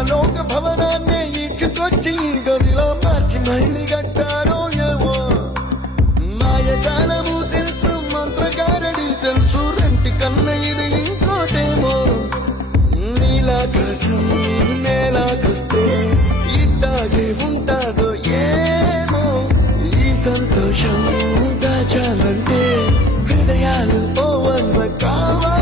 పరలోక భవనాన్నే ఈడ్చుకొచ్చి గదిలో మార్చి మళ్ళీ కట్టారో ఏమో మాయజాలము తెలుసు మంత్రగారడి తెలుసు రెంటి కన్న ఇది ఇంకోటేమో నీలాకాశం నేలాకొస్తే ఇట్టాగే ఉంటాదో ఏమో ఈ సంతోషం దాచాలంటే హృదయాలు ఓ వంద కావాలి